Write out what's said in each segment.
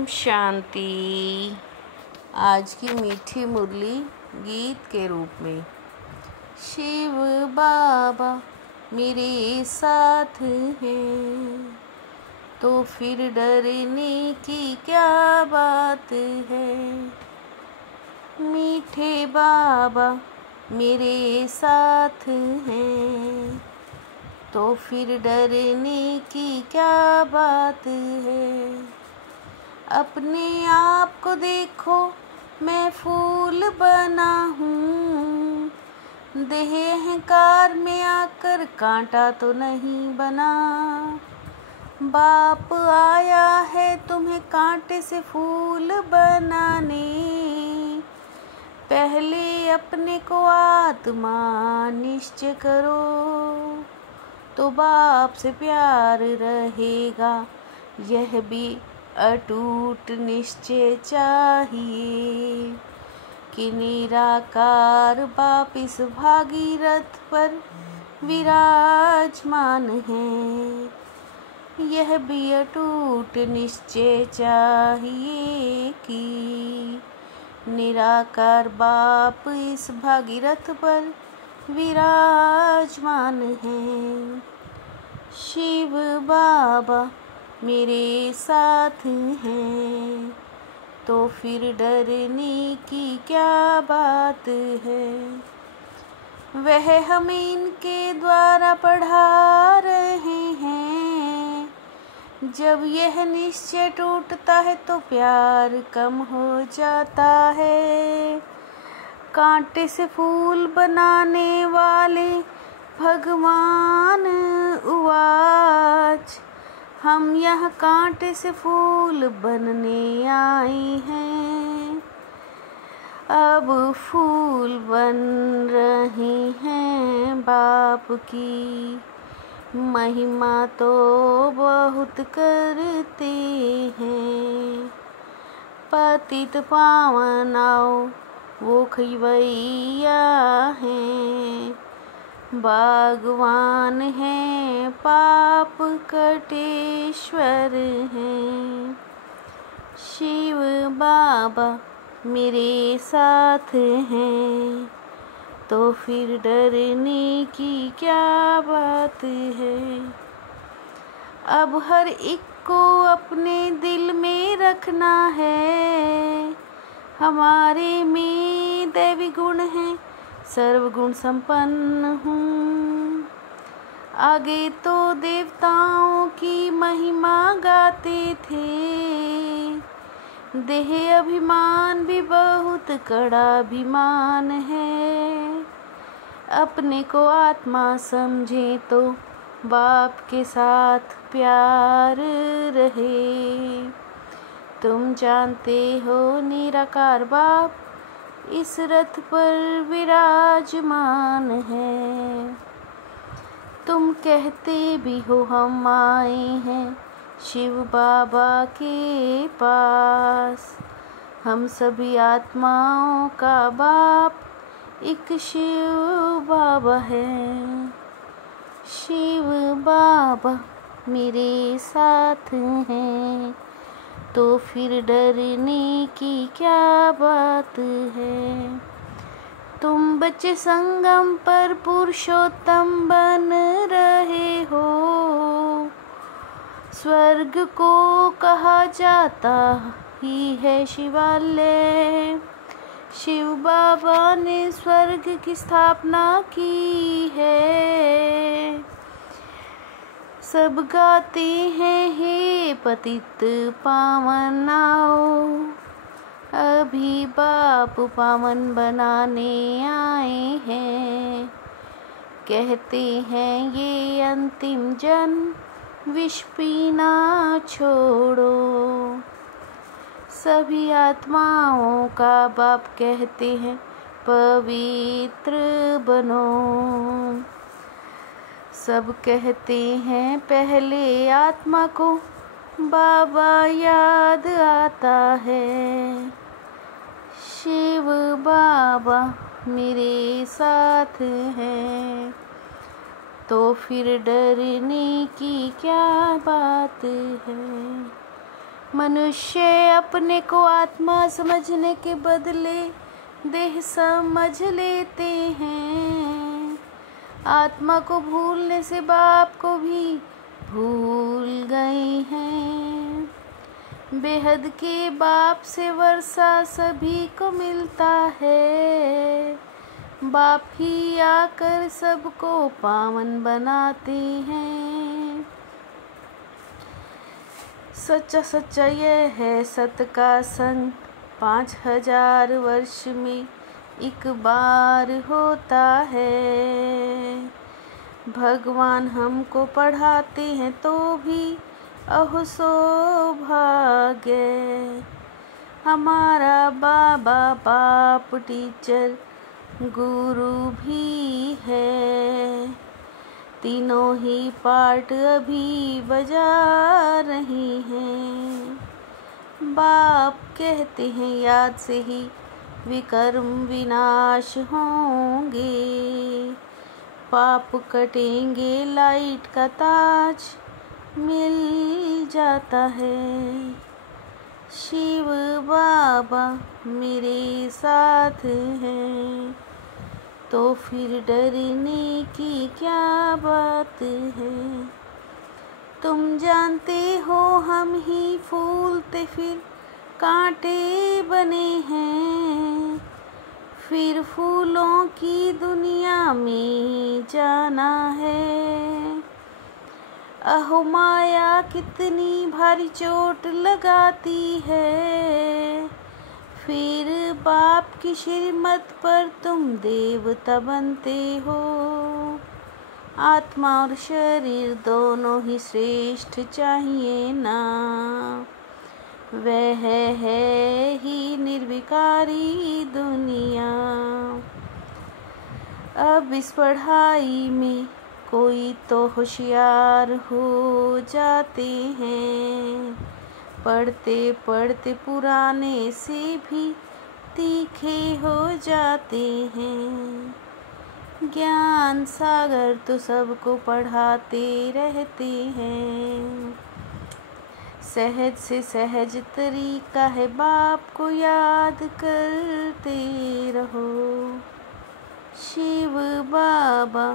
ओम शांति। आज की मीठी मुरली गीत के रूप में। शिव बाबा मेरे साथ हैं तो फिर डरने की क्या बात है। मीठे बाबा मेरे साथ हैं तो फिर डरने की क्या बात है। अपने आप को देखो मैं फूल बना हूँ, देह अहंकार में आकर कांटा तो नहीं बना। बाप आया है तुम्हें कांटे से फूल बनाने, पहले अपने को आत्मा निश्चय करो तो बाप से प्यार रहेगा। यह भी अटूट निश्चय चाहिए कि निराकार बाप इस भागीरथ पर विराजमान है। यह भी अटूट निश्चय चाहिए कि निराकार बाप इस भागीरथ पर विराजमान है। शिव बाबा मेरे साथ हैं तो फिर डरने की क्या बात है। वह हमें इनके द्वारा पढ़ा रहे हैं। जब यह निश्चय टूटता है तो प्यार कम हो जाता है। कांटे से फूल बनाने वाले भगवान उवाच, हम यह कांटे से फूल बनने आए हैं। अब फूल बन रहे हैं बाप की महिमा तो बहुत करते हैं। पतित पावन आओ वो खैवैया हैं, बागवान हैं पाप कटेश्वर हैं। शिव बाबा मेरे साथ हैं तो फिर डरने की क्या बात है। अब हर एक को अपने दिल में रखना है, हमारे में दैवी गुण है, सर्वगुण संपन्न हूँ। आगे तो देवताओं की महिमा गाते थे, देह अभिमान भी बहुत कड़ा अभिमान है। अपने को आत्मा समझे तो बाप के साथ प्यार रहे। तुम जानते हो निराकार बाप इस रथ पर विराजमान है। तुम कहते भी हो हम आए हैं शिव बाबा के पास। हम सभी आत्माओं का बाप एक शिव बाबा है। शिव बाबा मेरे साथ हैं तो फिर डरने की क्या बात है। तुम बच्चे संगम पर पुरुषोत्तम बन रहे हो। स्वर्ग को कहा जाता ही है शिवालय। शिव बाबा ने स्वर्ग की स्थापना की है। सब गाते हैं हे पतित पावन आओ, अभी बाप पावन बनाने आए हैं। कहते हैं ये अंतिम जन्म विष पीना छोड़ो। सभी आत्माओं का बाप कहते हैं पवित्र बनो। सब कहते हैं पहले आत्मा को बाबा याद आता है। शिव बाबा मेरे साथ हैं तो फिर डरने की क्या बात है। मनुष्य अपने को आत्मा समझने के बदले देह समझ लेते हैं। आत्मा को भूलने से बाप को भी भूल गए हैं। बेहद के बाप से वर्षा सभी को मिलता है। बाप ही आकर सबको पावन बनाते हैं। सच्चा सच्चा यह है सत का संग 5000 वर्ष में एक बार होता है। भगवान हमको पढ़ाते हैं तो भी अहो सौभाग्य। हमारा बाबा बाप टीचर गुरु भी है। तीनों ही पार्ट अभी बजा रही हैं। बाप कहते हैं याद से ही विकर्म विनाश होंगे। पाप कटेंगे लाइट का ताज मिल जाता है। शिव बाबा मेरे साथ हैं तो फिर डरने की क्या बात है। तुम जानते हो हम ही फूल थे फिर कांटे बने हैं। फिर फूलों की दुनिया में जाना है। अहो माया कितनी भारी चोट लगाती है। फिर बाप की श्रीमत पर तुम देवता बनते हो। आत्मा और शरीर दोनों ही श्रेष्ठ चाहिए ना। वह है ही निर्विकारी दुनिया। अब इस पढ़ाई में कोई तो होशियार हो जाते हैं। पढ़ते पढ़ते पुराने से भी तीखे हो जाते हैं। ज्ञान सागर तो सबको पढ़ाते रहते हैं। सहज से सहज तरीका है बाप को याद करते रहो। शिव बाबा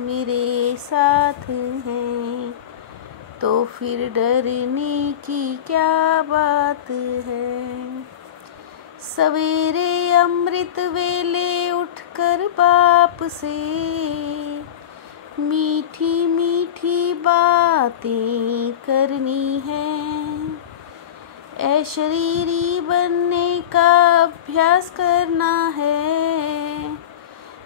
मेरे साथ हैं तो फिर डरने की क्या बात है। सवेरे अमृत वेले उठकर बाप से मीठी मीठी बातें करनी है। अशरीरी बनने का अभ्यास करना है।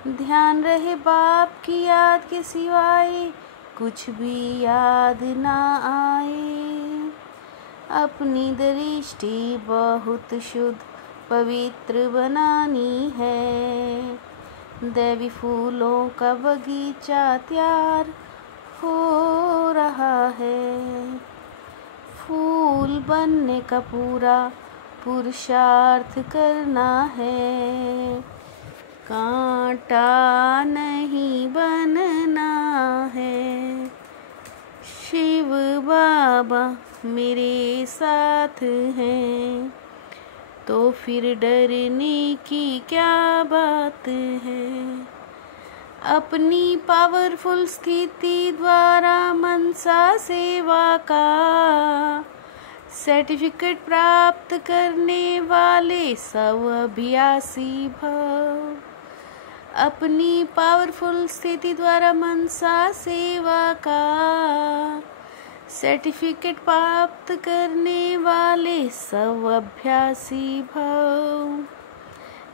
ध्यान रहे बाप की याद के सिवाय कुछ भी याद ना आए। अपनी दृष्टि बहुत शुद्ध पवित्र बनानी है। दैवी फूलों का बगीचा तैयार हो रहा है। फूल बनने का पूरा पुरुषार्थ करना है। कांटा नहीं बनना है। शिव बाबा मेरे साथ हैं तो फिर डरने की क्या बात है। अपनी पावरफुल स्थिति द्वारा मनसा सेवा का सर्टिफिकेट प्राप्त करने वाले सब अभ्यासी भव। अपनी पावरफुल स्थिति द्वारा मनसा सेवा का सर्टिफिकेट प्राप्त करने वाले सब अभ्यासी भव।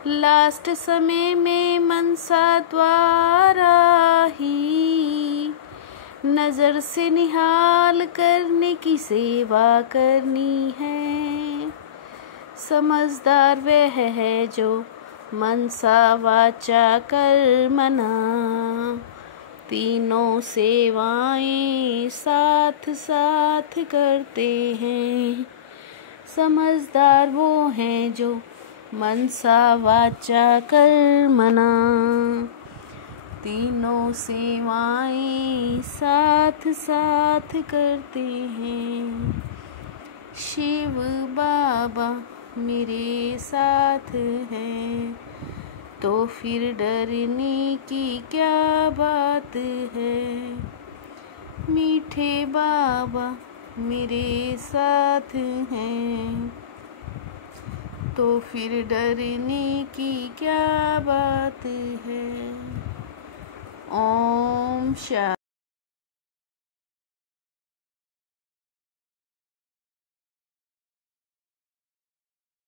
लास्ट समय में मनसा द्वारा ही नजर से निहाल करने की सेवा करनी है। समझदार वह है जो मनसा वाचा कर्मणा तीनों सेवाएं साथ साथ करते हैं। समझदार वो हैं जो मनसा वाचा कर्मणा तीनों सेवाएं साथ साथ करते हैं। शिव बाबा मेरे साथ हैं, तो फिर डरने की क्या बात है। मीठे बाबा मेरे साथ हैं, तो फिर डरने की क्या बात है। ओम शांति।